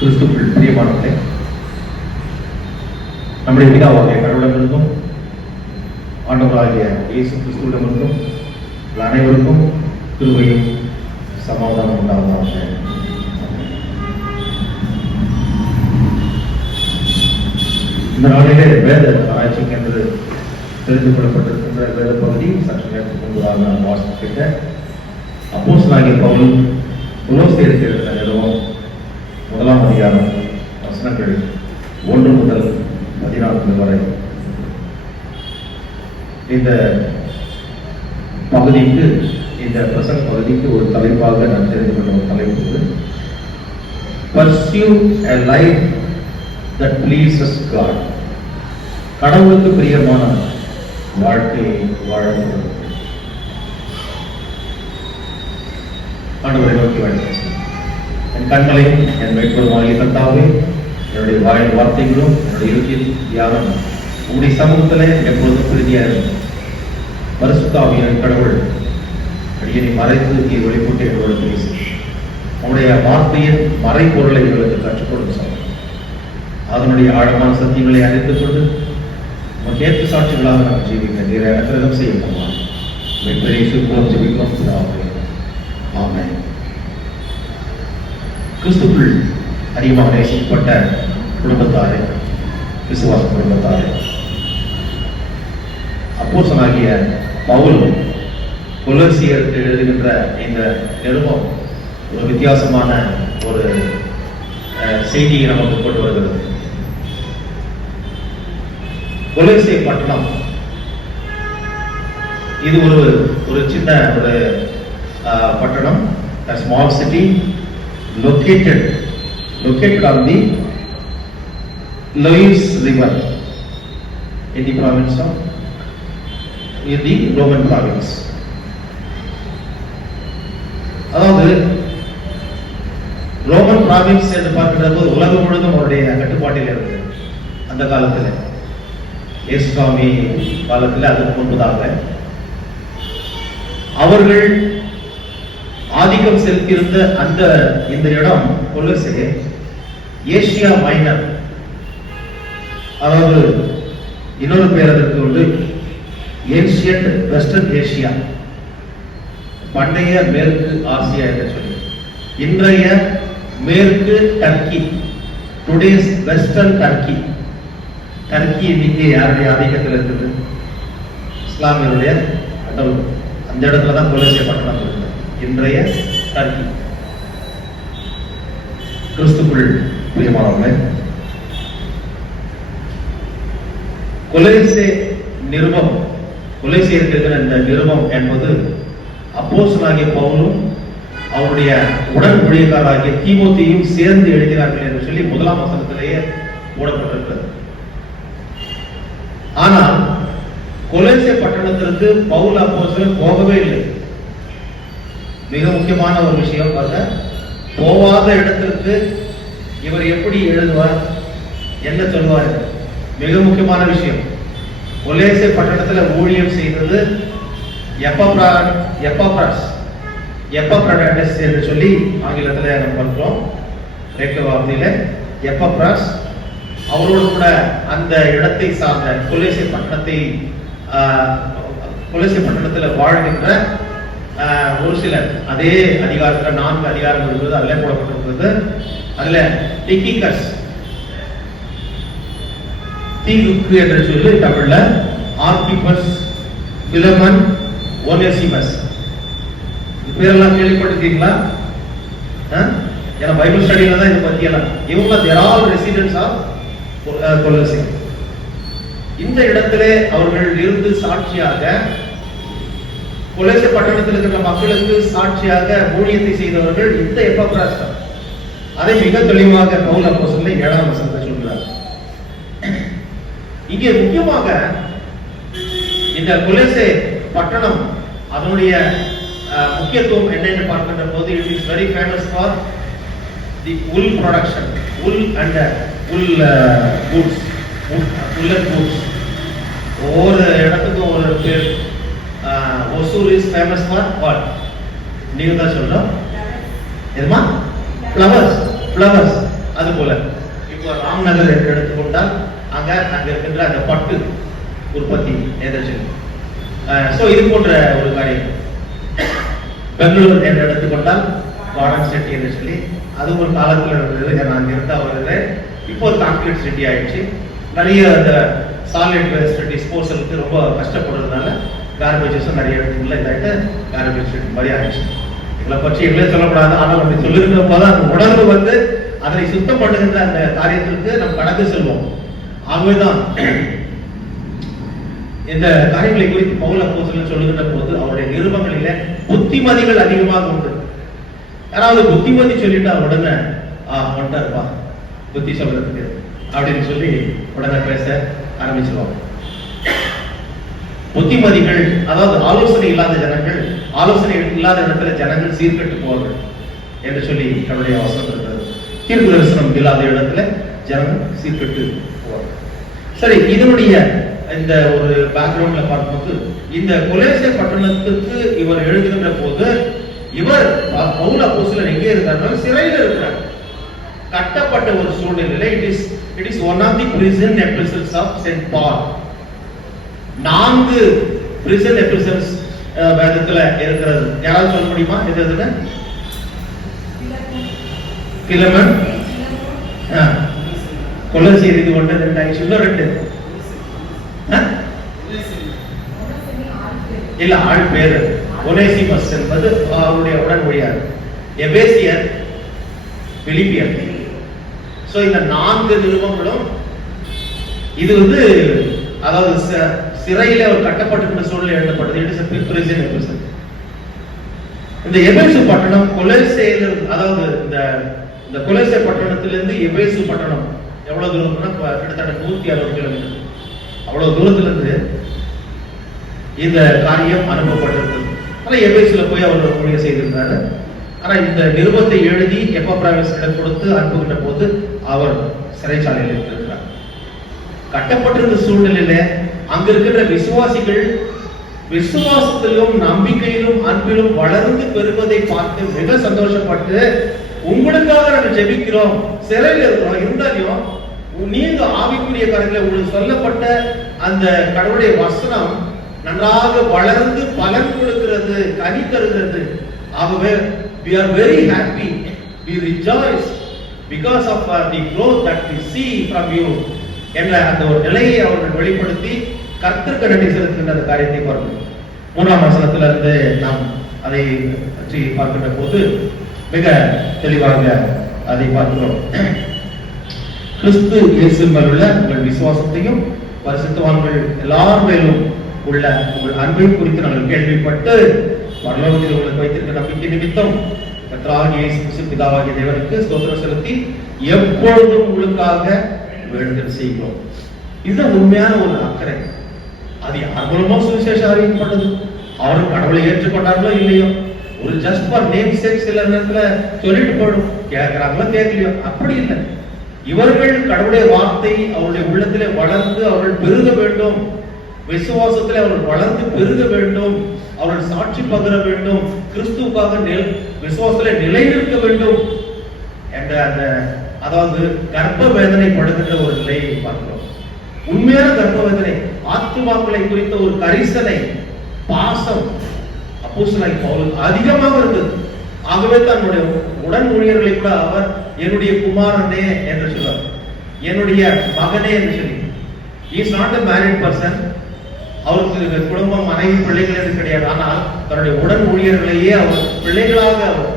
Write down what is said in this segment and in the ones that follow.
கிறிஸ்துவுக்குள் பிரியமானவர்களே, நம்முடைய பிதாவாகிய கடவுளிடமிருந்தும் ஆண்டவராகிய இயேசு கிறிஸ்துவிடமிருந்தும் அனைவருக்கும் கிருபையும் சமாதானம் உண்டாவதாக. இந்த நாளிலே வேத ஆராய்ச்சிக்கு என்று தெரிந்து கொள்ளப்பட்டிருக்கின்ற வேத பகுதி சற்று நேரத்துக்கு முன்பதாக நான் வாசிக்கிட்ட அப்போஸ்தலனாகிய பவுல் கொலோசியருக்கு எழுதின நிறுவனம் 1ஆம் அதிகாரம் வசனங்கள் 1 முதல் 14 வரை. இந்த பகுதிக்கு, இந்த பிரசங்க பகுதிக்கு ஒரு தலைப்பாக நான் தெரிந்து கொண்ட ஒரு தலைப்பு, Pursue a life that pleases God. கடவுளுக்கு பிரியமான வாழ்க்கையை வாழப்படுவது. ஆண்டவரை நோக்கி வாழ்க்கை. என் கண்களையும் என் மேற்பொருமாகிய கர்த்தாவே, என்னுடைய வாயின் வார்த்தைகளும் என்னுடைய இறுதியில் தியானம் உங்களுடைய சமூகத்திலே எப்பொழுதும் பிரதியா இருக்கும். பரிசுத்த ஆவியானவர் கடவுள் அடியனை மறைத்து நீ வெளிப்பட்டு என்னோடு பேசி உங்களுடைய வார்த்தையின் மறைப்பொருளை எங்களுக்கு கற்றுக் கொடுக்க சொன்னார். அதனுடைய ஆழமான சத்தியங்களை அறிந்து கொண்டு உங்கள் ஏற்ற சாட்சிகளாக நாம் ஜீவிக்க நீரை அனுகிரகம் செய்ய போவார். பெரிய சுருக்கம் ஜெபிக்கிறோம். ஆமென். கிறிஸ்துவுக்குள் அதிகமாக நேசிக்கப்பட்ட குடும்பத்தாரே, விசுவாச குடும்பத்தாரே, அப்போஸ்தலனாகிய பவுல் கொலோசியருக்கு எழுதுகின்ற இந்த நிருபம் ஒரு வித்தியாசமான ஒரு செய்தியை நமக்கு கொண்டு வருகிறது. கொலோசிய பட்டணம் இது ஒரு சின்ன ஒரு பட்டணம், a small city located on the Loire River in the province of the Roman province. அதாவது ரோமன் பிராவின்ஸ் என்று பார்க்கிற போது உலகம் முழுதும் அவருடைய கட்டுப்பாட்டில் இருந்தது. அந்த காலத்தில் இயேசுசாமி காலத்தில் அதுக்கு முன்பதாக அவர்கள் ஆதிக்கம் செலுத்தியிருந்த இந்த இடம் கொலோசே ஏசியா மைனர், அதாவது இன்னொரு பேர் அதற்கு உண்டு, ஏன்ஷியன்ட் வெஸ்டர்ன் ஏசியா, பண்டைய மேற்கு ஆசியா என்று சொல்லி. இன்றைய மேற்கு Turkey, today's western Turkey. Turkey இன்னைக்கு யாருடைய ஆதிக்கத்தில் இருக்குது? இஸ்லாமியருடைய கடவுள். அந்த இடத்துல தான் கொலோசிய பட்டணம் இருக்குது. இன்றைய டர்க்கி. கிறிஸ்துவுக்குள் பிரியமானவர்களே, கொலோசே நிருபம், கொலோசியருக்கு இருக்கிற இந்த நிருபம் என்பது அப்போஸ்தலனாகிய பவுலும் அவருடைய உடன் ஊழியக்காரராகிய தீமோத்தேயும் சேர்ந்து எழுதினார்கள் என்று சொல்லி 1ஆம் வசனத்திலேயே போடப்பட்டிருக்கிறது. ஆனால் கொலோசே பட்டணத்திற்கு பவுல் அப்போஸ்தலன் போகவே இல்லை. மிக முக்கியமான ஒரு விஷயம், போவாத இடத்திற்கு இவர் எப்படி எழுதுவார், என்ன சொல்வார்? மிக முக்கியமான விஷயம். கொலோசே பட்டணத்தில் ஊழியம் செய்தது எப்பப்ராடஸ் என்று சொல்லி ஆங்கிலத்தில் நம்ம பார்க்கிறோம். கிரேக்க வார்த்தையில எப்பப்ராஸ். அவரோடு கூட அந்த இடத்தை சார்ந்த கொலோசே பட்டணத்தில் வாழ்கின்ற ஒரு சிலர், அதே அதிகாரத்தில் 4 அதிகாரம் இருக்கிறது, அதில் போடப்பட்டிருக்கிறது. அதுல டிகிகஸ், தீவுக்கு என்று சொல்லி தமிழ்ல, ஆர்கிப்பஸ், பிலமன், ஒனேசிமஸ், பேரெல்லாம் கேள்விப்பட்டிருக்கீங்களா? ஏன்னா பைபிள் ஸ்டடியில தான் இது பத்தியெல்லாம். இவங்க தேர் ஆல் ரெசிடென்ட்ஸ் ஆஃப் கொலோசே. இந்த இடத்திலே அவர்கள் இருந்து சாட்சியாக, கொலோசே பட்டணத்தில் இருக்கிற மக்களுக்கு சாட்சியாக ஊழியத்தை செய்தவர்கள் இந்த எப்பப்ராஸ். அதை மிக தெளிவாக பவுல் அப்போஸ்தலன் 7ஆம் வசனத்தில் சொல்கிறார். இங்கே முக்கியமாக இந்த கொலோசே பட்டணம், அதனுடைய முக்கியத்துவம் என்னென்று பார்க்கின்ற போது, it is very famous for the wool production, wool and wool goods, woolen goods. ஒவ்வொரு இடத்துக்கும் ஒரு பேர். Hosur is famous for what? நீங்க தான் சொல்லணும். எதுமா? ஃப்ளவர்ஸ். அது போல இப்போ ராம்நகர் என்று எடுத்துக்கொண்டால் அங்க இருக்கின்ற அந்த பட்டு உற்பத்தி எதிர்த்து சோ இது போன்ற ஒரு காரியம். பெங்களூர் என்று எடுத்துக்கொண்டால் கார்டன் சிட்டி என்று சொல்லி அது ஒரு காலத்துல இருந்தது. நான் இருந்தா வருது. இப்போ கான்கிரீட் சிட்டி ஆயிடுச்சு. நிறைய அந்த சாலிட் வேஸ்ட் டிஸ்போசலுக்கு ரொம்ப கஷ்டப்படுறதுனால கார்பேஜஸும் நிறைய இடத்துல இதாயிட்டு கார்பேஜ் சிட்டி மாதிரி ஆயிடுச்சு. இதை பற்றி எங்களே சொல்லக்கூடாது. ஆனால் அப்படி சொல்லிருக்கிற போது அந்த உணர்வு வந்து அதனை சுத்தம் பண்ணுகின்ற அந்த காரியத்திற்கு நம்ம கடந்து செல்வோம். ஆகவேதான் இந்த காரியங்களை குறித்து பவுல் அப்போஸ்தலன் சொல்லுகின்ற போது அவருடைய நிருபங்களிலே புத்திமதிகள் அதிகமாக உண்டு. யாராவது புத்திமதி சொல்லிட்டா உடனே வந்துட்டாருப்பா புத்தி சொல்றதுக்கு அப்படின்னு சொல்லி உடனே பேச ஆரம்பிச்சிருவாங்க. புத்திமதிகள் அதாவது ஆலோசனை இல்லாத ஜனங்கள், ஆலோசனை இல்லாத இடத்துல ஜனங்கள் சீர்கட்டு போவார்கள் என்று சொல்லி அவருடைய அவசரம் இருக்கிறது. தீர்ப்பு தரிசனம் இல்லாத இடத்துல ஜனங்கள் சீர்கட்டு போவார்கள். சரி, இதனுடைய இந்த ஒரு பேக்ரவுண்ட்ல பார்க்கும்போது இந்த கொலோசை பட்டணத்துக்கு இவர் எழுதுகின்ற போது இவர் பவுல் அப்போஸ்தலன் எங்கே இருக்காருன்னா சிறையில் இருக்கிறார். கட்டப்பட்ட ஒரு சூழ்நிலையில it is one of the prison epistles of Saint Paul. 4 prison epistles வேதத்துல இருக்கிறது. யாராவது சொல்ல முடியுமா? எது எதுல? பிலமன், கொலோசியர் இது ஒன்று, 2 ஆயிடுச்சு. இன்னும் 2 இல்ல ஆள் பேரு ஒனேசிமஸ் என்பது அவருடைய உடன் ஊழியர். எபேசியர், பிலிப்பியர். சோ இந்த 4 நிருபங்களும் இது வந்து அதாவது சிறையில ஒரு கட்டப்பட்டிருக்கிற சூழ்நிலை எழுதப்பட்டது. It is a prison epistle. இந்த எபேசு பட்டணம் கொலோசையில அதாவது இந்த கொலோசை பட்டணத்திலிருந்து எபேசு பட்டணம் எவ்வளவு தூரம்னா கிட்டத்தட்ட 160 கிலோமீட்டர். அவ்வளவு தூரத்துல இருந்து இந்த காரியம் அனுப்பப்பட்டிருக்கிறது. ஆனா எபேசுல போய் அவர் ஊழியம் செய்திருந்தாரு. ஆனா இந்த நிருபத்தை எழுதி எப்பப்ராவிடம் கொடுத்து அனுப்புகின்ற போது அவர் சிறைச்சாலையில் இருக்கிறார். கட்டப்பட்டிருந்த சூழ்நிலையில அங்க இருக்கிற விசுவாசிகள் விசுவாசத்திலும் நம்பிக்கையிலும் அன்பிலும் வளர்ந்து பெறுவதை பார்த்து மிக சந்தோஷப்பட்டு உங்களுக்காக நாங்கள் ஜெபிக்கிறோம், சிறையில் இருக்கிறோம், இருந்தாலும் நீங்க ஆவிக்குரிய காரியங்களை உங்களுக்கு சொல்லப்பட்ட அந்த கடவுளுடைய வசனம் நன்றாக வளர்ந்து பலன் கொடுக்கிறது, கனி தருகிறது. ஆகவே we are very happy, we rejoice because of the growth that we see from you என்ற அந்த ஒரு நிலையை அவர்கள் வெளிப்படுத்தி கர்த்தருக்கு நன்றி செலுத்துகின்ற அந்த காரியத்தை பார்க்கிறோம். 3ஆம் வசனத்திலிருந்து நாம் அதை பற்றி பார்க்கின்ற போது மிக தெளிவாக அதை பார்க்கிறோம். கிறிஸ்து இயேசு மேல் உள்ள உங்கள் விசுவாசத்தையும் பரிசுத்தவான்கள் எல்லார் மேலும் உள்ள உங்கள் அன்பையும் குறித்து நாங்கள் கேள்விப்பட்டு பரலோகத்தில் உங்களுக்கு வைத்திருக்கிற நம்பிக்கை நிமித்தம் கர்த்தராகிய இயேசு கிறிஸ்து பிதாவாகிய தேவனுக்கு ஸ்தோத்திரம் செலுத்தி எப்பொழுதும் உங்களுக்காக வேண்டுதல் செய்கிறோம். இது உண்மையான ஒரு அக்கறை. அது யார் மூலமா சுவிசேஷம் அறிவிக்கப்பட்டது, அவரும் கடவுளை ஏற்றுக்கொண்டார்களோ இல்லையோ, ஒரு ஜஸ்ட் ஃபார் நேம் சேக் சில நேரத்துல சொல்லிட்டு போயிடும், கேட்கிறாங்களோ கேட்கலையோ, அப்படி இல்லை. இவர்கள் கடவுளுடைய வார்த்தை அவருடைய உள்ளத்திலே வளர்ந்து அவர்கள் பெருக வேண்டும், விசுவாசத்திலே அவர்கள் வளர்ந்து பெருக வேண்டும், அவர்கள் சாட்சி பகர வேண்டும், கிறிஸ்துவுக்காக விசுவாசத்திலே நிலைநிற்க வேண்டும் என்ற அந்த அதாவது கர்ப்ப வேதனை படுகின்ற ஒரு நிலையை பார்க்கிறோம். உண்மையான கர்ப்ப வேதனை, ஆத்துமாக்களை குறித்த ஒரு கரிசனை, பாசம் அப்போஸ்தலனாகிய பவுல் அதிகமாக இருந்தது. ஆகவே தன்னுடைய உடன் ஊழியர்களை கூட அவர் என்னுடைய குமாரனே என்று சொல்வார், என்னுடைய மகனே என்று சொல்லி. Is not a married person. அவருக்கு குடும்பம், மனைவி, பிள்ளைகள் என்று கிடையாது. ஆனால் தன்னுடைய உடன் ஊழியர்களையே அவர் பிள்ளைகளாக அவர்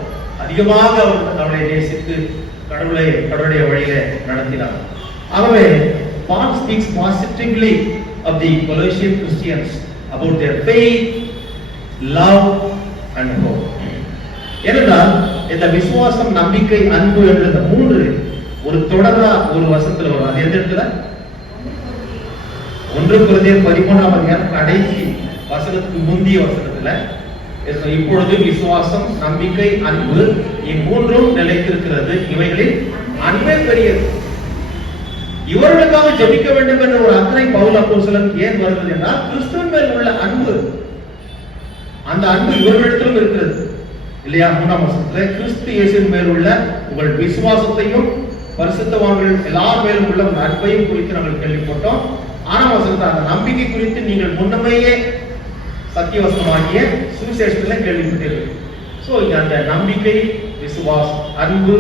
அதிகமாக அவரை நேசித்து கடவுளுடைய வழியிலே நடத்தினார். ஆகவே Paul speaks positively of the Colossian Christians about their faith, love and hope. ஏனென்றால் இந்த விசுவாசம், நம்பிக்கை, அன்பு என்ற இந்த 3 ஒரு தொடரா ஒரு வசனத்துல வரும். அது எந்த இடத்துல? 1 கொரிந்தியர் 13ஆம் அதிகாரம் கடைசி வசனத்துக்கு முந்திய வசனத்துல இப்பொழுது விசுவாசம், நம்பிக்கை, அன்பு இம்மூன்றும் நிலைத்திருக்கிறது, இவைகளில் அன்பே பெரியது. இவர்களுக்காக ஜெபிக்க வேண்டும் என்ற ஒரு அக்கறை பவுல் அப்போஸ்தலன் ஏன் வருகிறது என்றால் கிறிஸ்துவின் மேல் உள்ள அன்பு, அந்த அன்பு இவர்களிடத்திலும் இருக்கிறது இல்லையா? 3ஆம் வசனத்துல கிறிஸ்து இயேசுவின் மேல் உள்ள உங்கள் விசுவாசத்தையும் பரிசுத்தவான்கள் எல்லார் மேலும் உள்ள அன்பையும் குறித்து நாங்கள் கேள்விப்பட்டோம். ஆறாம் வசனத்தில் அந்த நம்பிக்கை குறித்து நீங்கள் முன்னமேயே சத்தியவசனமாகிய சுவிசேஷத்துல கேள்விப்பட்டீர்கள். சோ இங்க அந்த நம்பிக்கை, விசுவாசம், அன்பு,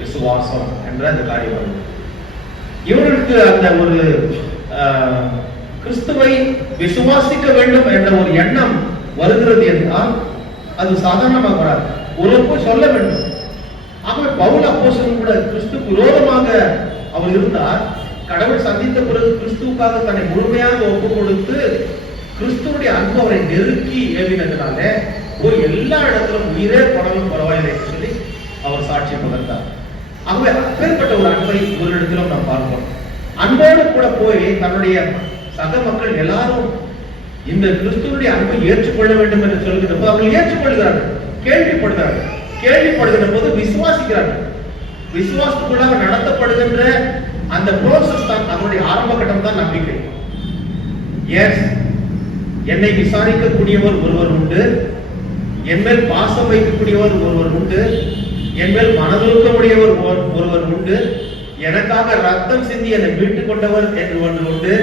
விசுவாசம் என்ற அந்த காரியம் வருது. இவர்களுக்கு அந்த ஒரு கிறிஸ்துவை விசுவாசிக்க வேண்டும் என்ற ஒரு எண்ணம் வருகிறது என்றால் அது சாதாரணமாக வராது. ஒரு சொல்ல வேண்டும். ஆகவே பவுல் அப்போஸ்தலன் கூட கிறிஸ்துக்கு விரோதமாக அவர் இருந்தார். கடவுள் சந்தித்த பிறகு கிறிஸ்துவுக்காக தன்னை முழுமையாக ஒப்பு கொடுத்து கிறிஸ்துவுடைய அன்பு அவரை நெருக்கி ஏவினதுனால போய் எல்லா இடத்திலும் உயிரே பணமும் பரவாயில்லை என்று சொல்லி அவர் சாட்சி பகர்ந்தார். ஆகவே அப்பேற்பட்ட ஒரு அன்பை ஒரு இடத்திலும் நாம் பார்க்கிறோம். அன்போடு கூட போய் தன்னுடைய சக மக்கள் எல்லாரும் இந்த கிறிஸ்துவனுடைய அன்பை ஏற்றுக்கொள்ள வேண்டும் என்று சொல்லுகிற போது அவர்கள் ஏற்றுக்கொள்கிறார்கள், கேள்விப்படுகிறார்கள். கேள்விப்படுகிற போது விசுவாசிக்கிறார்கள். விசுவாசத்துக்குள்ளாக நடத்தப்படுகின்ற அந்த ப்ரோசஸ் தான் அதனுடைய ஆரம்ப கட்டம் தான் நம்பிக்கை. எஸ், என்னை விசாரிக்கக்கூடியவர் ஒருவர் உண்டு, என் மேல் பாசம் வைக்கக்கூடியவர் ஒருவர் உண்டு, என் மேல் மனதுருக்கமுடையவர் ஒருவர் உண்டு, எனக்காக ரத்தம் சிந்தி என்னை மீட்டுக் கொண்டவர் என்று ஒன்று உண்டு,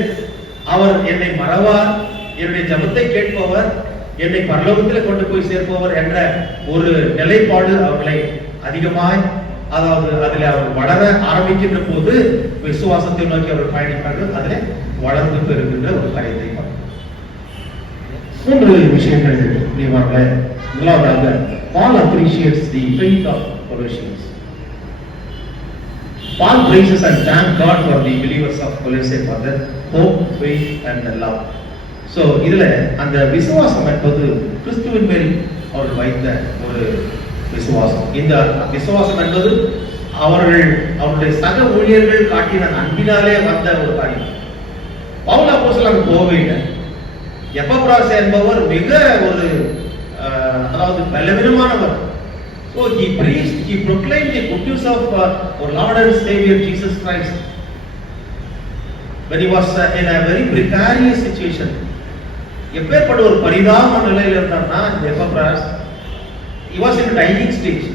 அவர் என்னை மறவார், என்னுடைய ஜபத்தை கேட்பவர், என்னை பரலோகத்தில் கொண்டு போய் சேர்ப்பவர் என்ற ஒரு நிலைப்பாடு அவர்களை அதிகமாய், அதாவது அதில் அவர் வளர ஆரம்பிக்கின்ற போது விசுவாசத்தை நோக்கி அவர் பயணிப்பார்கள். அதில் வளர்ந்து பெறுகின்ற ஒரு காரியத்தை பார்க்கிறோம். 3 விஷயங்கள் முக்கியமாக. முதலாவதாக, Paul appreciates the faith of Colossians. Paul praises and thanks God for the believers of Colossae for their hope, faith and love. So இதுல அந்த விசுவாசம் என்பது கிறிஸ்துவின் மேல் அவர்கள் வைத்த ஒரு விசுவாசம். இந்த விசுவாசம் என்பது அவருடைய சக ஊழியர்கள் காட்டின அன்பினாலே வந்த ஒரு காரியம். பவுல் அப்போஸ்தலன் போகவே இல்லை. எபப்ராஸ் என்பவர் மிக ஒரு அதாவது பலவீனமானவர். So he preached, he proclaimed the good news of our Lord and Savior Jesus Christ when he was in a very precarious situation. எப்பேற்பட்ட ஒரு பரிதாப நிலையில் இருந்தார்னா எபப்ராஸ், he was in a dying stage.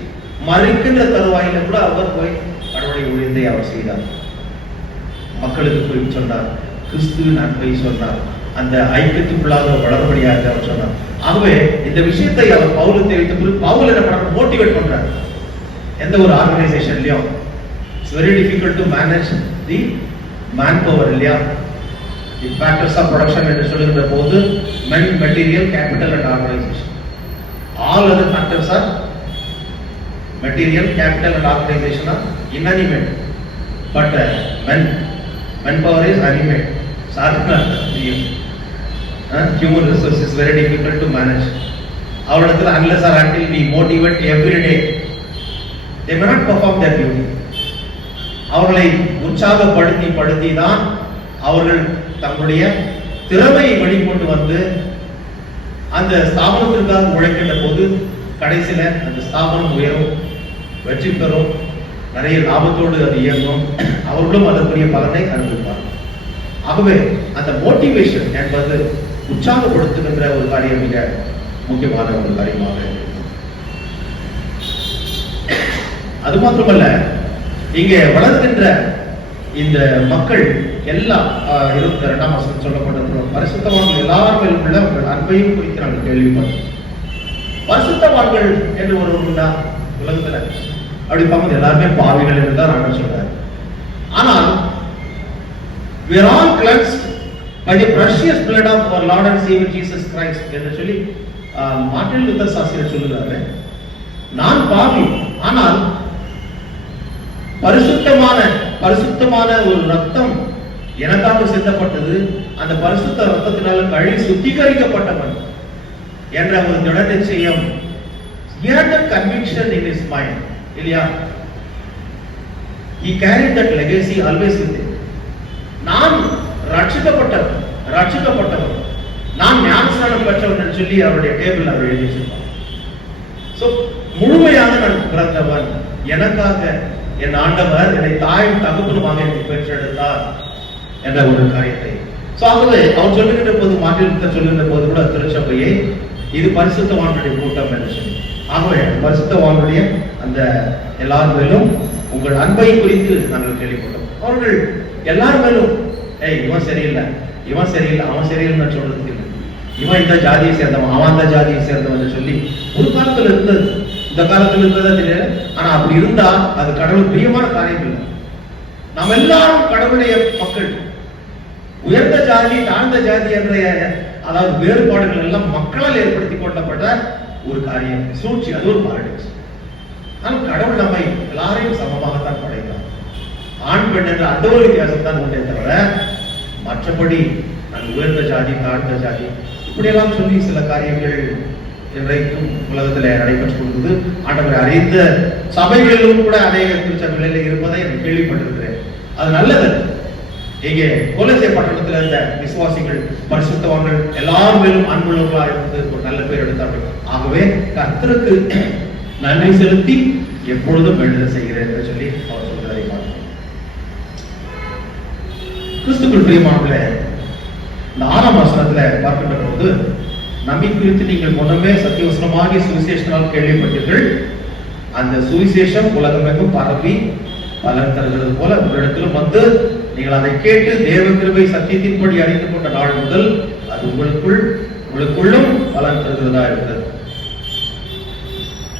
மரிக்கின்ற தருவாயில கூட அவர் போய் கடவுளுடைய ஊழியத்தை அவர் செய்தார். மக்களுக்கு போய் சொன்னார், கிறிஸ்துவின் அன்பை சொன்னார், அந்த ஐக்கியத்துக்குள்ளாக வளர்படியாக அவர் சொன்னார். ஆகவே இந்த விஷயத்தை அவர் பவுலுக்கு தெரிவித்த பிறகு பவுல் என்ன பண்றாரு, மோட்டிவேட் பண்றாரு. எந்த ஒரு ஆர்கனைசேஷன்லயும் it's very difficult to manage the man power இல்லையா. தி ஃபேக்டர்ஸ் ஆஃப் ப்ரொடக்ஷன் என்று சொல்லுகின்ற போது men, material, capital and organization. All other factors are material, capital and organization are inanimate. But manpower is animate. Sadhana, human resource is very difficult to manage. அவரிடத்தில் unless or until we motivate every day, they may not perform their duty. அவர்களை உற்சாகப்படுத்தி தான் அவர்கள் தங்களுடைய திறமையை வெளிக்கொண்டு வந்து அந்த ஸ்தாபனத்திற்காக உழைக்கின்ற போது கடைசியில அந்த ஸ்தாபனம் உயரும், வெற்றி பெறும், நிறைய லாபத்தோடு அது இயங்கும், அவர்களும் அதற்குரிய பலனை அனுபவிப்பார். ஆகவே அந்த மோட்டிவேஷன் என்பது உற்சாகப்படுத்துகின்ற ஒரு காரியம் மிக முக்கியமான ஒரு காரியமாக இருக்கும். அது மாத்திரமல்ல, இங்கே வளர்கின்ற இந்த மக்கள் எல்லாம் 22ஆம் வசனம் சொல்லப்பட்டிருக்கிறோம், பரிசுத்தவான்கள் எல்லாரும் உள்ள அன்பையும் குறித்து நாங்கள் கேள்விப்பட்டோம். பரிசுத்தவான்கள் என்று ஒரு உண்டா உலகத்துல? அப்படி பார்க்கும்போது எல்லாருமே பாவிகள் என்று தான் நாங்கள் சொல்றாரு. ஆனால் we are all cleansed by the precious blood of our Lord and Savior Jesus Christ என்று சொல்லி மார்ட்டின் லூதர் சாஸ்திரி சொல்லுகிறாரு. நான் பாவி, ஆனால் பரிசுத்தமான ஒரு ரத்தம் எனக்காக சிந்தப்பட்டது, அந்த பரிசுத்த ரத்தத்தினால கழுவி சுத்திகரிக்கப்பட்டவன் என்ற ஒரு திட நிச்சயம். He had that conviction in his mind, இல்லையா? He carried that legacy always with him. நான் ரட்சிக்கப்பட்டவன், நான் ஞானஸ்நானம் பெற்றவன் என்று சொல்லி அவருடைய டேபிள் அவர் எழுதி வச்சிருப்பார். சோ முழுமையாக நான் பிறந்தவன், எனக்காக என் ஆண்டவர் என்னை தாயும் தகப்பனுமாக எனக்கு பெற்றெடுத்தார் என்ற ஒரு காரியத்தை. சோ ஆகவே அவர் சொல்லுகின்ற போது, மாற்றில் சொல்லுகின்ற போது கூட திருச்சபையை இது பரிசுத்தவான்களுடைய கூட்டம் என்று சொல்லி, ஆகவே பரிசுத்தவான்களுடைய அந்த எல்லாரும் உங்கள் அன்பை குறித்து நாங்கள் கேள்விப்பட்டோம். அவர்கள் எல்லாரும் மேலும் இவன் சரியில்லை, இவன் சரியில்லை, அவன் சரியில்லைன்னு சொல்றதுக்கு இல்லை. இவன் இந்த ஜாதியை சேர்ந்தவன், அவன் அந்த ஜாதியை சேர்ந்தவன் சொல்லி ஒரு காலத்துல இருந்தது, இந்த காலத்துல இருந்ததா தெரியல. ஆனா அப்படி இருந்தா அது கடவுள் பிரியமான காரியம் இல்லை. நாம் எல்லாரும் கடவுளுடைய மக்கள். உயர்ந்த ஜாதி தாழ்ந்த ஜாதி என்ற அதாவது வேறுபாடுகள் எல்லாம் மக்களால் ஏற்படுத்தி கொள்ளப்பட்ட ஒரு காரியம், சூழ்ச்சி. அது ஒரு பாரடாக்ஸ். ஆனால் கடவுள் நம்மை எல்லாரையும் சமமாகத்தான் படைத்தார். ஆண் பெண் என்ற அந்த ஒரு வித்தியாசம் தான் உண்டே தவிர மற்றபடி நான் உயர்ந்த ஜாதி தாழ்ந்த ஜாதி இப்படியெல்லாம் சொல்லி சில காரியங்கள் இன்றைக்கும் உலகத்தில் நடைபெற்றுக் கொண்டது. ஆண்டவரை அறிந்த சபைகளிலும் கூட அநேக திருச்சபைகளில் இருப்பதை நான் கேள்விப்பட்டிருக்கிறேன். அது நல்லது. இங்கே கொலோசை பட்டணத்தில் இருந்த விசுவாசிகள் பரிசுத்தவான்கள் எல்லாரும் மேலும் அன்புள்ளவர்களாக இருந்து ஒரு நல்ல பேர் எடுத்தார்கள். ஆகவே கர்த்தருக்கு நன்றி செலுத்தி எப்பொழுதும் வேண்டுதல் செய்கிறேன் என்று சொல்லி அவர் சொல்கிறதை பார்க்கிறோம். கிறிஸ்துக்குள் பிரியமானவர்களே, இந்த 6ஆம் வசனத்துல பார்க்கின்ற போது நம்பி குறித்து நீங்கள் முன்னமே சத்தியவசனமாகிய சுவிசேஷனால் கேள்விப்பட்டீர்கள். அந்த சுவிசேஷம் உலகமெங்கும் பரவி பலன் தருகிறது போல உங்களிடத்திலும் வந்து நீங்கள் அதை கேட்டு தேவ கிருபை சத்தியத்தின்படி அறிந்து கொண்ட நாள் முதல் அது உங்களுக்குள்ளும் பலன் தருகிறதா இருக்கிறது.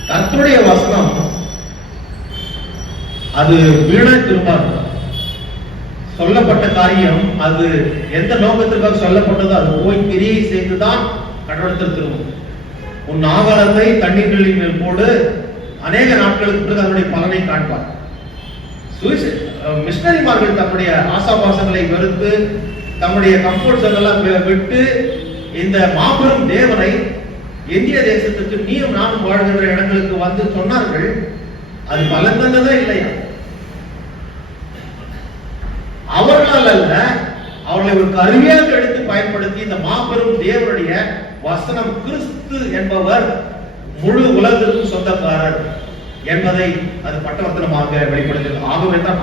கர்த்தருடைய வசனம் அது வீணாய் திரும்பாது. சொல்லப்பட்ட காரியம் அது எந்த நோக்கத்திற்காக சொல்லப்பட்டதோ அது போய் கிரியை செய்துதான் கடவுளத்தில் திரும்பும். உன் ஆகாரத்தை தண்ணீர்களின் மேல் போடு, அநேக நாட்களுக்கு பிறகு அதனுடைய பலனை காண்பார். மிஷனரிமார்கள் தம்முடைய ஆசாபாசங்களை வெறுத்து தம்முடைய கம்ஃபர்ட் எல்லாம் விட்டு இந்த மாபெரும் தேவனை இந்திய தேசத்துக்கு நீயும் நானும் வாழ்கின்ற இடங்களுக்கு வந்து சொன்னார்கள். அது பலன் தந்ததே இல்லையா? அவர்களால் அல்ல, அவர்களை ஒரு கருவியாக எடுத்து பயன்படுத்தி இந்த மாபெரும் தேவனுடைய வசனம் கிறிஸ்து என்பவர் முழு உலகத்திற்கும் சொந்தக்காரர் என்பதை அது பட்டவர்த்தனமாக வெளிப்படுத்துகிறது. ஆகவே தான்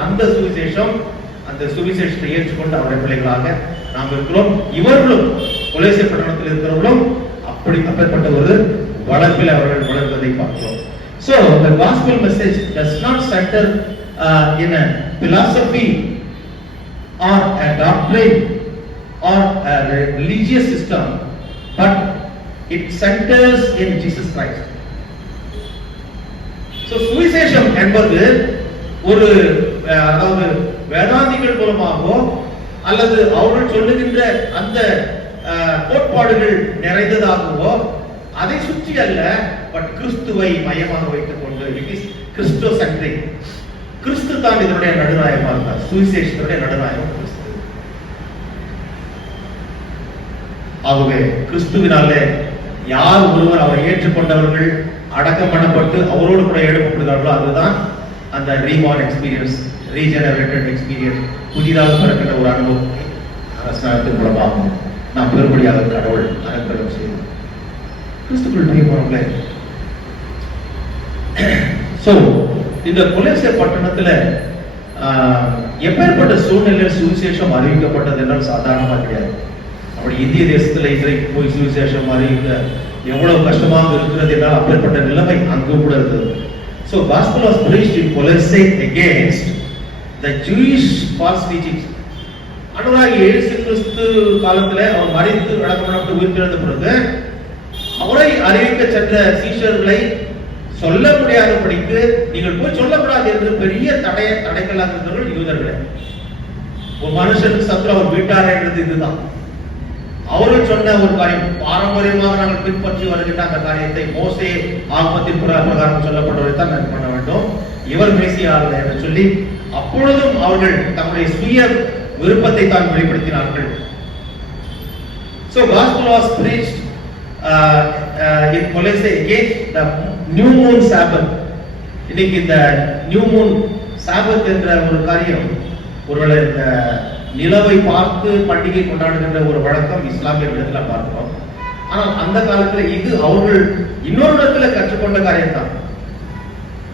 அந்த சுவிசேஷத்தை ஏற்றுக்கொண்டு அவருடைய பிள்ளைகளாக நாம் இருக்கிறோம். இவர்களும் கொலோசை பட்டணத்தில் இருக்கிறவர்களும் அப்பேற்பட்ட ஒரு வளர்ப்பில் அவர்கள் வளர்வதை பார்க்கிறோம். So the gospel message does not center in a philosophy or a doctrine or a religious system, but it centers in Jesus Christ. So சுவிசேஷம் என்பது ஒரு அதாவது வேதாந்திகள் மூலமாகவோ அல்லது அவர்கள் சொல்லுகின்ற அந்த கோட்பாடுகள் நிறைந்ததாகவோ அதை சுற்றி அல்ல, பட் கிறிஸ்துவை மையமாக வைத்துக் கொண்டு இட் இஸ் கிறிஸ்டோ சென்ட்ரிக். கிறிஸ்து தான் இதனுடைய நடுநாயகமாக இருந்தார். சுவிசேஷத்தினுடைய நடுநாயகம் கிறிஸ்து. ஆகவே கிறிஸ்துவினாலே யார் ஒருவர் அவரை ஏற்றுக்கொண்டவர்கள் அடக்கம் பண்ணப்பட்டு அவரோடு கூட எழுப்பப்படுகிறார்களோ அதுதான் அந்த ரீபார்ன் எக்ஸ்பீரியன்ஸ், ரீஜெனரேட்டட் எக்ஸ்பீரியன்ஸ், புதிதாக பிறக்கின்ற ஒரு அனுபவம் அரசாங்கத்தின் மூலமாகும் நாம் பெரும்படியாக கடவுள் அனுகிரகம் செய்வோம். கிறிஸ்துக்குள் பிரியமானவர்களே, சோ இந்த கொலோசை பட்டணத்துல எப்பேற்பட்ட சூழ்நிலையில் சுவிசேஷம் அறிவிக்கப்பட்டது என்றால் சாதாரணமா கிடையாது. அப்படி இந்திய தேசத்துல இன்றைக்கு போய் சுவிசேஷம் அறிவிக்க எவ்வளவு கஷ்டமாக இருக்கிறது என்றால் அப்பேற்பட்ட நிலைமை அங்கு கூட இருந்தது. So gospel was preached in Colossae against the Jewish false teachings. அன்றைய இயேசு கிறிஸ்து காலத்துல அவர் மரித்து அடக்கப்பட்டு உயிர்த்தெழுந்த பிறகு அவரை அறிவிக்க சென்ற சீஷர்களை சொல்ல முடியாதபடிக்கு நீங்கள் போய் சொல்லக்கூடாது என்று பெரிய தடைக்கல்லாக இருந்தவர்கள் யூதர்களே. ஒரு மனுஷனுக்கு சத்ரு அவர் வீட்டார் என்றது இதுதான். அவர்கள் சொன்ன ஒரு காரியம், பாரம்பரியமாக நாங்கள் பின்பற்றி வருகின்ற அந்த காரியத்தை மோசே ஆகமத்தின் பிரகாரம் சொல்லப்பட்டவரை தான் நான் பண்ண வேண்டும், இவர் மேசியார் என்று சொல்லி அப்பொழுதும் அவர்கள் தங்களுடைய சுய விருப்பத்தை தான் வெளிப்படுத்தினார்கள். So gospel was preached in Colossae against the new moon Sabbath. இன்னைக்கு இந்த நியூ மூன் சாபத் என்ற ஒரு காரியம், ஒருவேளை இந்த நிலவை பார்த்து பண்டிகை கொண்டாடுகின்ற ஒரு வழக்கம் இஸ்லாமிய இடத்துல பார்க்கிறோம். ஆனால் அந்த காலத்துல இது அவர்கள் இன்னொரு இடத்துல கற்றுக்கொண்ட காரியம் தான்.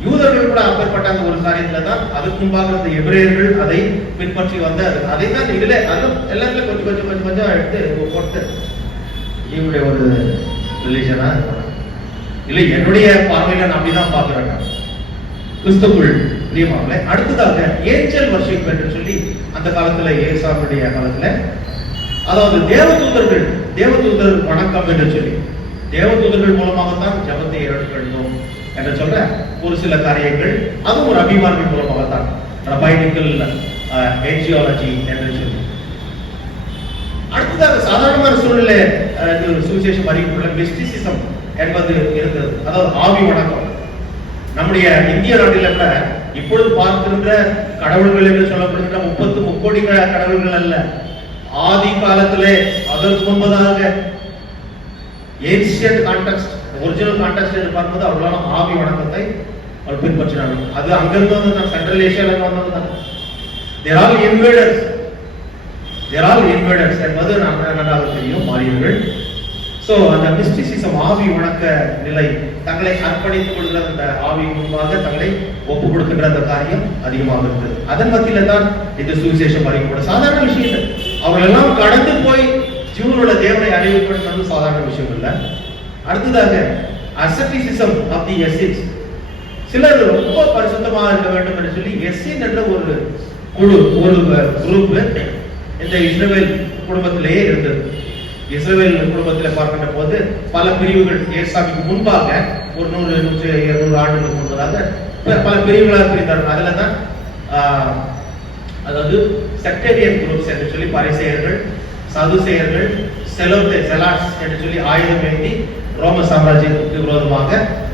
யூதர்கள் கூட அப்பேற்பட்ட அந்த ஒரு காரியத்துல தான் அதுக்கு முன்பாக இருந்த எபிரேயர்கள் அதை பின்பற்றி வந்த அதை தான் இதுல எல்லாத்துல கொஞ்சம் எடுத்து போட்டு இவருடைய ஒரு ரிலிஜனா இல்லை, என்னுடைய பார்வையில நான் அப்படிதான் பாக்குறேன். கிறிஸ்துக்குள் பிரியமானவர்களே, அடுத்ததாக ஏஞ்சல் வர்ஷிப் என்று சொல்லி அந்த காலத்துல ஏசாவுடைய காலத்துல, அதாவது தேவதூதர் வணக்கம் என்று சொல்லி தேவதூதர்கள் மூலமாகத்தான் ஜபத்தை ஏற்படுத்தும் என்று சொல்ற ஒரு சில காரியங்கள், அதுவும் ஒரு அபிமானின் மூலமாகத்தான் ரபைனிக்கல் ஏஞ்சியாலஜி என்று சொல்லி. அடுத்ததாக சாதாரணமான சூழ்நிலை சுவிசேஷம் அறிவிப்புள்ள மிஸ்டிசிசம் என்பது இருந்தது, அதாவது ஆவி வணக்கம். நம்முடைய இந்திய நாட்டில் கூட இப்பொழுது பார்க்கின்ற கடவுள்கள் என்று சொல்லப்படுகின்ற 30 முக்கோடி கடவுள்கள் அல்ல. ஆதி காலத்திலே அதற்கு முன்பதாக ஏன்சியன்ட் கான்டெக்ஸ்ட், ஒரிஜினல் கான்டெக்ஸ்ட் என்று பார்க்கும்போது அவர்களால் ஆவி வணக்கத்தை அவர் பின்பற்றினார்கள். அது அங்கிருந்து வந்து சென்ட்ரல் ஏசியாவில் வந்ததுதான். They are invaders என்பது நாம் நன்றாக தெரியும், மாறியவர்கள். சோ அந்த மிஸ்டிசிசம், ஆவி வணக்க நிலை, தங்களை அர்ப்பணித்துக் கொள்கிற அந்த ஆவி முன்பாக தங்களை ஒப்புக் கொடுக்கின்ற அந்த காரியம் அதிகமாக இருந்தது. அதன் மத்தியில தான் இந்த சுவிசேஷம் அறிவிக்கப்படும். சாதாரண விஷயம் இல்லை. அவர்கள் எல்லாம் கடந்து போய் ஜீவனோட தேவனை அறிவிப்பது சாதாரண விஷயம் இல்லை. அடுத்ததாக அசெட்டிசிசம் ஆஃப் தி எஸ்ஸின்ஸ். சிலர் ரொம்ப பரிசுத்தமாக இருக்க வேண்டும் என்று சொல்லி எஸ்ஸின் என்ற ஒரு குழு, ஒரு குரூப் இந்த இஸ்ரவேல் குடும்பத்திலேயே இருந்தது. இஸ்ரவேல் குடும்பத்தில் பார்க்கின்ற போது பல பிரிவுகள், ஏசாமிக்கு முன்பாக ஒரு 100-200 ஆண்டுகளுக்கு முன்பதாக பல பிரிவுகளாக பிரித்தார்கள். அதுல தான் அதாவது செக்டேரியன் குரூப்ஸ் என்று சொல்லி பரிசேயர்கள், சதுசேயர்கள், செலாட்ஸ் என்று சொல்லி ஆயுதம் ஏந்தி ரோம சாம்ராஜ்யத்துக்கு விரோதமாக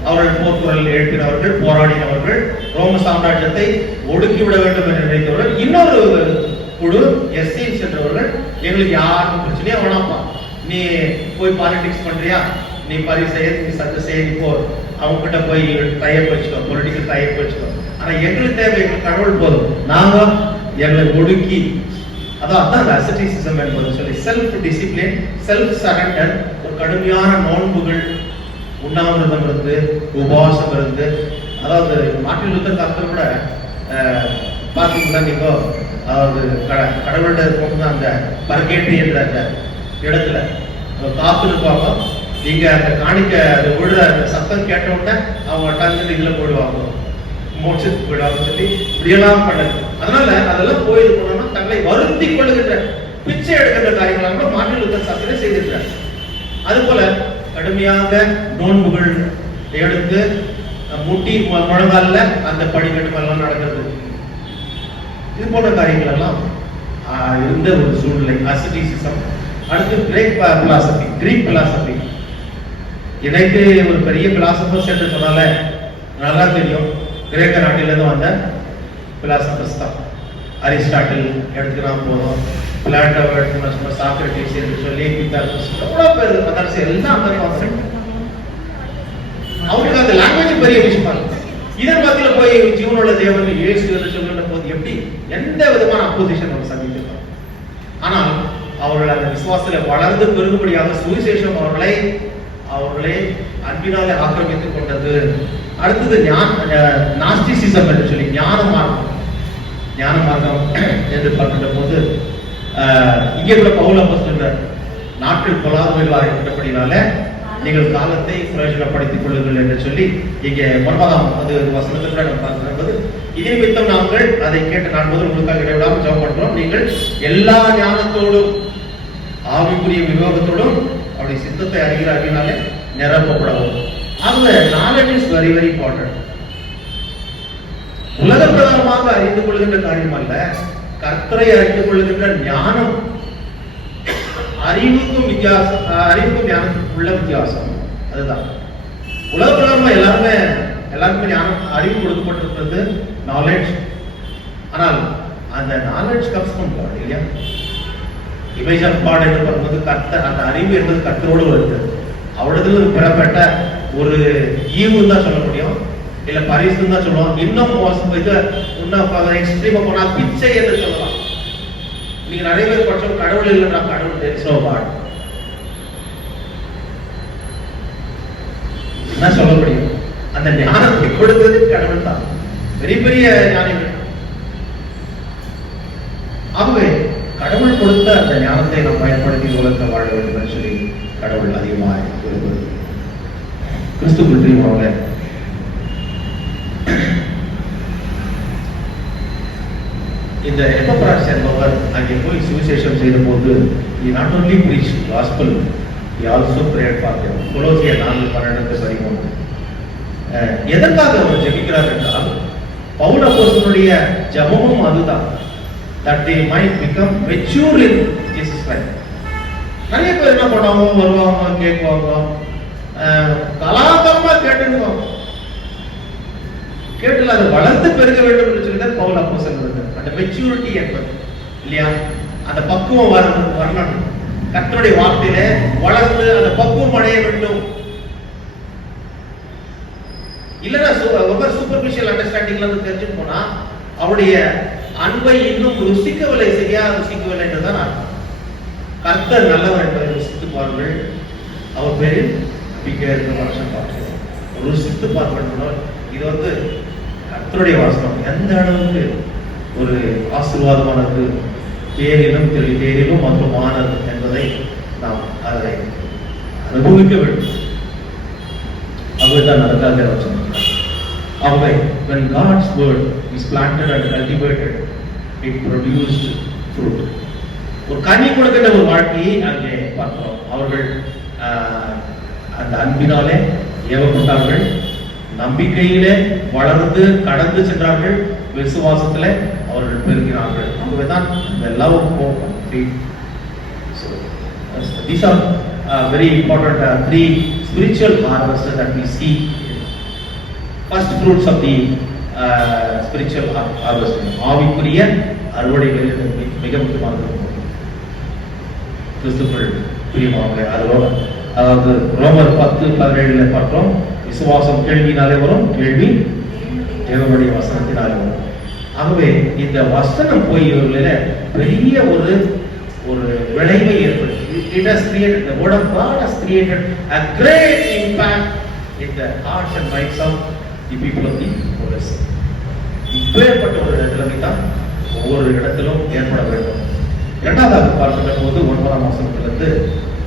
அவர்கள் போர்க்குரல் எழுப்பினவர்கள், போராடினவர்கள், ரோம சாம்ராஜ்யத்தை ஒடுக்கிவிட வேண்டும் என்று நினைத்தவர்கள். இன்னொரு குழு எஸ்ஸின்ஸ் என்றவர்கள், எங்களுக்கு யாருக்கும் பிரச்சனையா வேணாம்ப்பா, நீ போய் பாலிடிக்ஸ் பண்றியா, நீ பரிசெய்ய, நீ சதுசேய, நீ போ, அவங்க கிட்ட போய் டைப் வச்சுக்கோ, பொலிட்டிக்கல் டைப் வச்சுக்கோ, ஆனா எங்களுக்கு தேவை, எங்களுக்கு கடவுள் போதும், நாங்க எங்களை ஒடுக்கி, அதான் அசெட்டிசிசம் என்பது சொல்லி செல்ஃப் டிசிப்ளின், செல்ஃப் சரண்டர், ஒரு கடுமையான நோன்புகள், உண்ணாவிரதம் இருந்து, உபவாசம் இருந்து. அதாவது மார்ட்டின் லூத்தர் கர்த்தர் கூட பாத்தீங்கன்னா நீங்க, அதாவது கடவுள்கிட்ட போகும்போது அந்த பர்கேட்ரி என்ற அந்த இடத்துல காத்து இருப்பாங்க. நீங்க அந்த காணிக்க விழுற அந்த சத்தம் கேட்ட உடனே அவங்க டங்கு இதுல போயிடுவாங்க, மோட்சத்துக்கு போயிடுவாங்க சொல்லி இப்படியெல்லாம் பண்ணது. அதனால அதெல்லாம் போயிது போனோம்னா தங்களை வருத்தி கொள்ளுகின்ற, பிச்சை எடுக்கின்ற காரியங்களாக கூட மார்ட்டின் லூத்தர் சாஸ்திரி செய்திருக்கிறார். அது போல கடுமையாக நோன்புகள் எடுத்து முட்டி முழங்கால அந்த படிக்கட்டு எல்லாம் நடக்கிறது. இது போன்ற காரியங்கள் எல்லாம் இருந்த ஒரு சூழ்நிலை அசெட்டிசிசம். அடுத்து கிரீக் பிலாசபி. எனக்கு ஒரு பெரிய பிலாசபர்ஸ் என்று சொன்னால நல்லா தெரியும், கிரேக்க நாட்டிலிருந்து வந்த பிலாசபர்ஸ் தான். அரிஸ்டாட்டில் எடுத்துக்கினா போதும், பிளாட்டோ எடுத்துக்கினா சொன்ன சாக்ரட்டிஸ் என்று சொல்லி எவ்வளவு பேர் அதர்ஸ் எல்லாம் அவங்களுக்கு அந்த லாங்குவேஜ் பெரிய விஷயமா இருக்கு. இதன் மத்தியில போய் ஜீவனோட தேவன் இயேசு என்று சொல்கின்ற போது எப்படி எந்த விதமான அப்போசிஷன் நம்ம சந்திச்சிருக்கோம். ஆனால் அவர்கள் அந்த விசுவாசத்தில் வளர்ந்து பெருகும்படியாக சுவிசேஷம் அவர்களை அன்பினாலே ஆக்கிரமித்துக் கொண்டது. அடுத்தது நாஸ்டிசிசம் என்று சொல்லி ஞான மார்க்கம் என்று பார்க்கின்ற போது இங்கே கூட பவுல் அப்போஸ்தலர் நாட்டில் பொல்லாதவைகளாக இருக்கின்றபடினால நீங்கள் காலத்தை பிரயோஜனப்படுத்திக் கொள்ளுங்கள் என்று சொல்லி இங்கே 9ஆம் வசனத்தில் நம்ம பார்க்கும்போது, இதே நிமித்தம் நாங்கள் அதை கேட்டு நான் முதல் உங்களுக்காக இடைவிடாமல் ஜெபம் பண்றோம், நீங்கள் எல்லா ஞானத்தோடும் ஆவிக்குரிய விவேகத்தோடும் அவருடைய சித்தத்தை அறிகிற அறிவினாலே நிரப்பப்படவும். ஆகவே knowledge is very very important. உலக பிரகாரமாக அறிந்து கொள்கின்ற காரியம் அல்ல, கர்த்தரை அறிந்து கொள்கின்ற ஞானம். அறிவுக்கும் ஞானத்துக்கும் உள்ள வித்தியாசம் அதுதான். உலக பிரகாரமா எல்லாருமே ஞானம், அறிவு கொடுக்கப்பட்டிருக்கிறது, நாலேஜ். ஆனால் அந்த நாலேஜ் கம்ஸ் ஃப்ரம் காட் இல்லையா? இமேஜ் ஆஃப் காட் என்று பார்க்கும்போது கர்த்தர், அந்த அறிவு என்பது கர்த்தரோடு வருது. அவரிடத்துல பெறப்பட்ட ஒரு ஈவுன்னு தான் சொல்ல முடியும், இல்ல பரிசுன்னு தான் சொல்லுவோம். இன்னும் எக்ஸ்ட்ரீமா போனா பிச்சை என்று சொல்லலாம். நீங்க நிறைய பேர் படிச்சோம், கடவுள் இல்லைன்னா கடவுள் என்ன சொல்ல முடியும்? அந்த ஞானத்தை கொடுத்தது கடவுள் தான், பெரிய பெரிய ஞானிகள். ஆகவே கடவுள் கொடுத்த அந்த ஞானத்தை நாம் பயன்படுத்தி உலகத்தை வாழ வேண்டும் என்று சொல்லி கடவுள் அதிகமாக விரும்புவது. கிறிஸ்துவுக்குள் பிரியமானவர்களே, இந்த எபப்ராஸ் என்பவர் அங்கே போய் சுவிசேஷம் செய்த போது he not only preached gospel, he also prayed for them. கொலோசியர் 4:12 எதற்காக அவர் ஜெபிக்கிறார் என்றால் பவுல் அப்போஸ்தலனுடைய ஜெபமும் அதுதான், that they might become mature in Jesus Christ. நிறைய பேர் என்ன பண்ணுவாங்க, வருவாங்க, கேட்குவாங்க, கலாகாரமா கேட்டுல அது வளர்ந்து பெருக வேண்டும் என்று சொல்லிதான் பவுல் அப்போஸ்தலன். அந்த மெச்சூரிட்டி என்பது இல்லையா, அந்த பக்குவம் வரணும். கர்த்தருடைய வார்த்தையில வளர்ந்து அந்த பக்குவம் அடைய வேண்டும். இல்லைன்னா ரொம்ப சூப்பர்ஃபிஷியல் அண்டர்ஸ்டாண்டிங்ல இருந்து தெரிஞ்சுட்டு போனா அவருடைய அன்பை இன்னும் ருசிக்கவில்லை, சரியா ருசிக்கவில்லை என்றுதான் அர்த்தம். கர்த்தர் நல்லவர் என்பதை ருசித்து பாருங்கள், அவர் பேரில் நம்பிக்கை இருக்க வருஷம் பார்க்கிறோம். ருசித்து பார்க்கணும். இது கர்த்தருடைய வாசனம் எந்த அளவுக்கு ஒரு ஆசீர்வாதமானது, தேரிலும் மற்றும் ஆனது என்பதை நாம் அதை அனுபவிக்க வேண்டும். அதுதான் நடக்காத வச்சோம். ஆகவே when God's word is planted and cultivated, it produced fruit. ஒரு கனி கொடுக்கின்ற ஒரு வாழ்க்கையை அங்கே பார்க்கிறோம். அவர்கள் அந்த அன்பினாலே ஏவப்பட்டார்கள், நம்பிக்கையிலே வளர்ந்து கடந்து சென்றார்கள், விசுவாசத்திலே அவர்கள் பெருகினார்கள். ஆகவேதான் இந்த love of faith. So these are very important three spiritual harvests that we see. First fruits of the spiritual harvest. ஆவிக்குரிய அறுவடைகளில் மிக முக்கியமானது கிறிஸ்துவுக்குள் பிரியமானவர்களே. அதாவது ரோமர் 10:17 பார்த்தோம், விசுவாசம் கேள்வினாலே வரும், கேள்வி தேவனுடைய வசனத்தினாலே வரும். ஆகவே இந்த வசனம் போய் இவர்களில பெரிய ஒரு விளைவை ஏற்படுத்தி, it has created, the word of God has created a great impact in the hearts and minds of the people of the world. இப்பேற்பட்ட ஒரு நிலைமை தான் ஒவ்வொரு இடத்திலும் ஏற்பட வேண்டும். இரண்டாவது பார்க்கின்ற போது 9ஆம் வசனத்திலிருந்து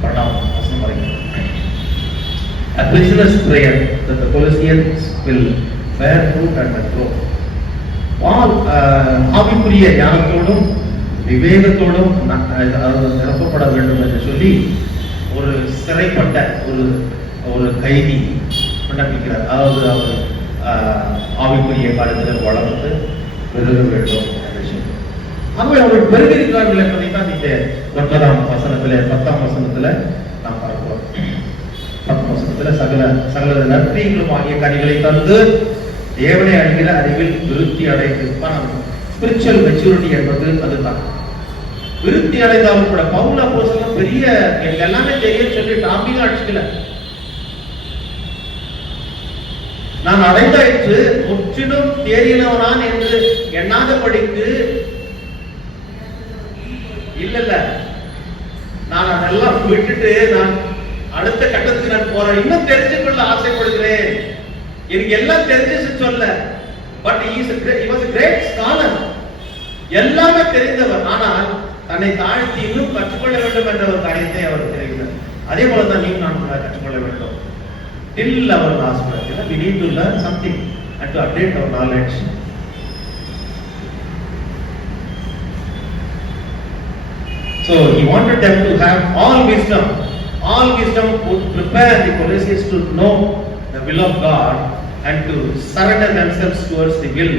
12ஆம் வசனம் வரைக்கும், a prisoner's prayer that the Colossians will bear fruit and grow. ஆவிக்குரிய ஞானத்தோடும் விவேகத்தோடும் நிரப்பப்பட வேண்டும் என்று சொல்லி ஒரு சிறைப்பட்ட ஒரு கைதி விண்ணப்பிக்கிறார். அதாவது அவர் ஆவிக்குரிய காலத்தில் வளர்ந்து பெருக வேண்டும் என்று சொல்லி. ஆகவே அவர்கள் பெருகிருக்கிறார்கள் என்பதை தான் இந்த 9ஆம் வசனத்துல 10ஆம் வசனத்துல நாம் பார்க்கிறோம். 10ஆம் வசனத்துல சகல நற்கிரியைகளும் ஆகிய கனிகளை தந்து தேவனை அறிகிற அறிவில் விருத்தி அடைந்து, ஸ்பிரிச்சுவல் மெச்சூரிட்டி என்பது அதுதான். விருத்தி அடைந்தாலும் கூட பவுல் அப்போஸ்தலன் பெரிய எனக்கு எல்லாமே தெரியும் சொல்லி டாம்பிங் அடிச்சுக்கல. நான் அடைந்தாயிற்று முற்றிலும் தேறினவனான் என்று எண்ணாதபடிக்கு இல்ல, நான் அதெல்லாம் விட்டுட்டு நான் அடுத்த கட்டத்துக்கு நான் போறேன், இன்னும் தெரிஞ்சுக்கொள்ள ஆசைப்படுகிறேன். எனக்கு எல்லாம் தெரிஞ்சு சொல்ல, but he was a great scholar, எல்லாமே தெரிந்தவர். ஆனால் தன்னை தாழ்த்தி இன்னும் கற்றுக்கொள்ள வேண்டும் என்ற ஒரு காரியத்தை அவர் தெரிவித்தார். அதே போலதான் நீங்க நான் கற்றுக்கொள்ள வேண்டும். Till our last breath, we need to learn something and to update our knowledge. So he wanted them to have all wisdom. All wisdom would prepare the Colossians to know the will of God and to surrender themselves towards the will.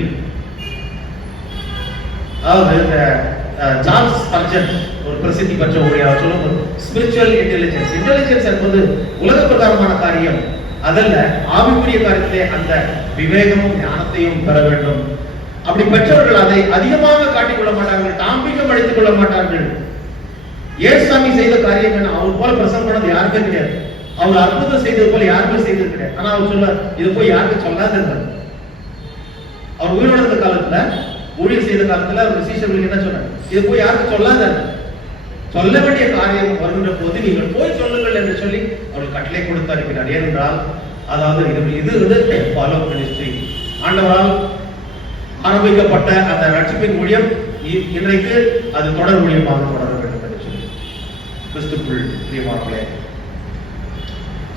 Charles Spurgeon ஒரு பிரசித்தி பெற்ற ஊழியர் சொல்லும், spiritual intelligence என்பது உலக பிரகாரமான காரியம் அதல்ல, ஆவிக்குரிய காரியத்திலே அந்த விவேகமும் ஞானத்தையும் பெற வேண்டும். அப்படி பெற்றவர்கள் அதை அதிகமாக காட்டிக்கொள்ள மாட்டார்கள், டாம்பிகம் அடித்துக் கொள்ள மாட்டார்கள். ஏசாமி செய்த காரியம் என்ன, அவர் போல பிரசங்கம் பண்ணது யாருமே கிடையாது, அவர் அற்புதம் செய்தது போல யாருமே செய்தது கிடையாது. ஆனா அவர் சொல்ல, இது போய் யாருக்கும் சொல்லாத இருந்தார். அவர் உயிரோட இருந்த காலத்துல, ஊழியர் செய்த காலத்துல அவர் சீஷர்களுக்கு என்ன சொன்னார், இது போய் யாருக்கும் சொல்லாத, சொல்ல வேண்டிய காரியம் வருகின்ற போது நீங்கள் போய் சொல்லுங்கள் என்று சொல்லி அவர்கள் கட்டளை கொடுத்து அனுப்பினார். ஏனென்றால் அதாவது இது ஃபாலோ மினிஸ்ட்ரி, ஆண்டவரால் ஆரம்பிக்கப்பட்ட அந்த ரட்சிப்பின் ஊழியம் இன்றைக்கு அது தொடர் ஊழியமாக தொடர வேண்டும் என்று சொல்லி கிறிஸ்துவுக்குள் பிரியமானவர்களே.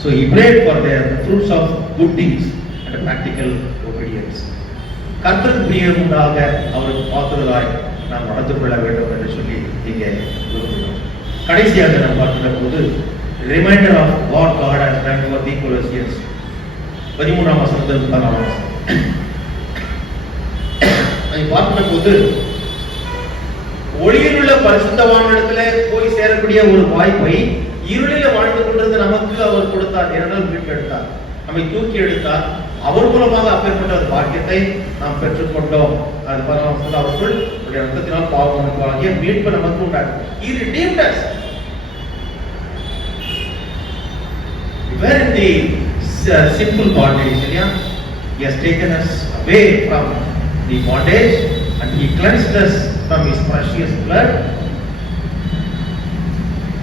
So he prayed for the fruits of good deeds and practical obedience. கர்த்தருக்கு பிரியமுண்டாக அவருக்கு பாத்திரராய் நாம் நடந்து கொள்ள வேண்டும் என்று சொல்லி இங்கே விரும்புகிறோம். கடைசியாக நாம் பார்க்கிற போது reminder of what God has done for the Colossians 13ஆம் வசனத்திலிருந்து 14ஆம் வசனம். அதை பார்க்கிற போது ஒளியில் உள்ள பரிசுத்தவானிடத்திலே போய் சேரக்கூடிய ஒரு வாய்ப்பை இருளில வாழ்ந்து கொண்டிருந்த நமக்கு அவர் கொடுத்தார். ஏனென்றால் மீட்டெடுத்தார், நம்மை தூக்கி எடுத்தார். அவர் மூலமாக அப்பேற்பட்ட ஒரு பாக்கியத்தை நாம் பெற்றுக்கொண்டோம். அது பரவாயில்ல, அவர்கள் ரத்தத்தினால் பாவம் ஆகிய மீட்பு நமக்கு உண்டாகும். He redeemed us. We were in the sinful bondage. He has taken us away from the bondage and He cleansed us from His precious blood.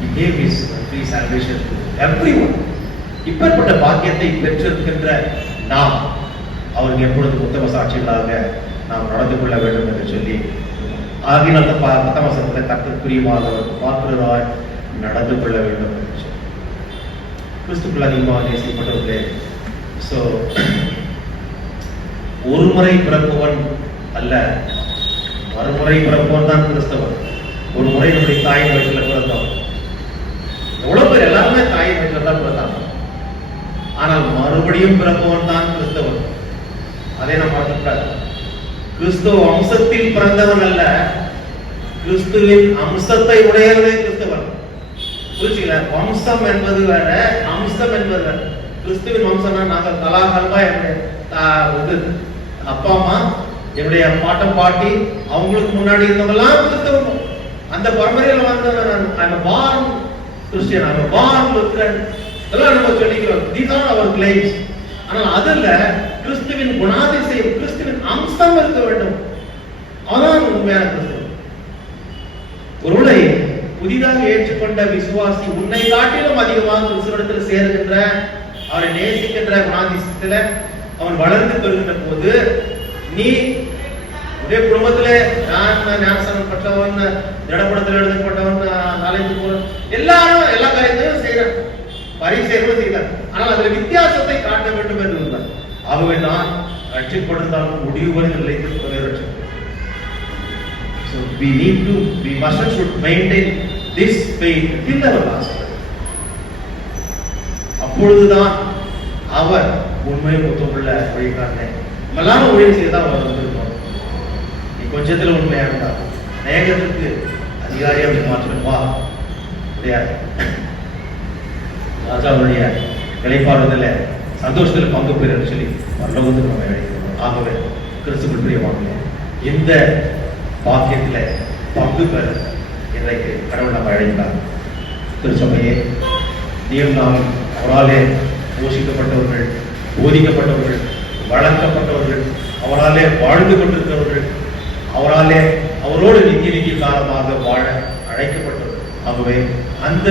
He gave His free salvation to everyone. இப்பேற்பட்ட பாக்கியத்தை பெற்றிருக்கின்ற நாம் அவருக்கு எப்பொழுது உத்தம சாட்சிகளாக நாம் நடந்து கொள்ள வேண்டும் என்று சொல்லி ஆகினால் 10ஆம் வசனத்தில் கர்த்தருக்குரியமாக பார்க்கிறதாய் நடந்து கொள்ள வேண்டும் என்று சொல்லி கிறிஸ்துக்குள் அதிகமாக நேசிக்கப்பட்டவர்களே. ஸோ ஒரு முறை பிறப்பவன் அல்ல, மறுமுறை பிறப்பவன் தான் கிறிஸ்தவன். ஒரு முறை நம்முடைய தாயின் வயிற்றில் பிறந்தவன். எவ்வளவு பேர் எல்லாருமே தாயின் வயிற்றில் தான் பிறந்தாங்க. ஆனால் மறுபடியும் பிறப்பவன் தான் கிறிஸ்தவன். அதை நாம் பார்க்கக்கூடாது. கிறிஸ்துவ வம்சத்தில் பிறந்தவன் அல்ல, கிறிஸ்துவின் அம்சத்தை உடையவனே கிறிஸ்தவன். புரிச்சுக்கல, வம்சம் என்பது வேற, அம்சம் என்பது வேற. கிறிஸ்துவின் வம்சம்னா நாங்கள் கலாகாலமா அப்பா அம்மா என்னுடைய பாட்டம் பாட்டி அவங்களுக்கு முன்னாடி இருந்தவங்கலாம் கிறிஸ்தவன். அந்த பரம்பரையில் வந்து பார்ன் கிறிஸ்டியன், பார்ன் லுத்தரன் இதெல்லாம் நம்ம சொல்லிக்கிறோம். These are our claims. ஆனால் அதுல கிறிஸ்துவின் குணாதிசயம், கிறிஸ்துவின் அம்சம் இருக்க வேண்டும். அதான் உண்மையான கிறிஸ்தவன். ஒருவேளை புதிதாக ஏற்றுக்கொண்ட விசுவாசி உன்னை காட்டிலும் அதிகமாக கிறிஸ்துவிடத்தில் சேருகின்ற, அவரை நேசிக்கின்ற குணாதிசயத்துல அவன் வளர்ந்து பெறுகின்ற போது, நீ ஒரே குடும்பத்துல நான் ஞானஸ்தானம் பெற்றவன், திடப்படத்தில் எழுதப்பட்டவன், நாளைக்கு போறவன், எல்லாரும் எல்லா காரியத்தையும் செய்யறான், பரிசெயலும் செய்யலாம். ஆனால் அதுல வித்தியாசத்தை காட்ட வேண்டும் என்று இருந்தார். ஆகவே நான் ரட்சிக்கப்பட்டிருந்தாலும் முடிவு வரை நிலைத்திருப்பதை ரட்சிப்பேன். So we need to, we must and should maintain this faith till our last breath. அப்பொழுதுதான் அவர் உண்மையை ஒத்துக்கொள்ள வழிகாட்டினேன். நம்மளாம் ஊழியம் செய்யதான் அவர் வந்திருக்கோம். நீ கொஞ்சத்துல உண்மையா இருந்தா நேகத்துக்கு அதிகாரியா மாற்றணுமா முடியாது. ராஜாவுடைய இளைப்பாறுதல சந்தோஷத்தில் பங்கு பெறுன்னு சொல்லி பரலோகத்துக்கு நம்ம அழைக்கிறோம். ஆகவே கிறிஸ்துவுக்குள் பிரியமானவர்களே, இந்த பாக்கியத்துல பங்கு பெற இன்றைக்கு கடவுள் நம்ம அழைத்தார். திருச்சபையே, நீயும் நாம் அவராலே போஷிக்கப்பட்டவர்கள், போதிக்கப்பட்டவர்கள், வளர்க்கப்பட்டவர்கள், அவராலே வாழ்ந்து கொண்டிருக்கிறவர்கள், அவராலே அவரோடு நித்திய காலமாக வாழ அழைக்கப்பட்டவர்கள். ஆகவே அந்த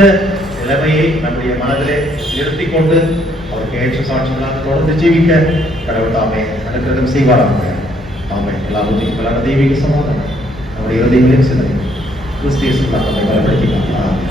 நிலைமையை நம்முடைய மனதிலே நிறுத்தி கொண்டு அவருக்கு ஏற்ற சாட்சிகளாக தொடர்ந்து ஜீவிக்க கடவுள் தாமே அனுக்கிரகம் செய்வாராக. ஆமே. எல்லாரும் தெய்வீக சமாதானம் நம்முடைய இருதயங்களையும் சிந்தனை கிறிஸ்து இயேசுவுக்குள் நம்மை பலப்படுத்தினார்.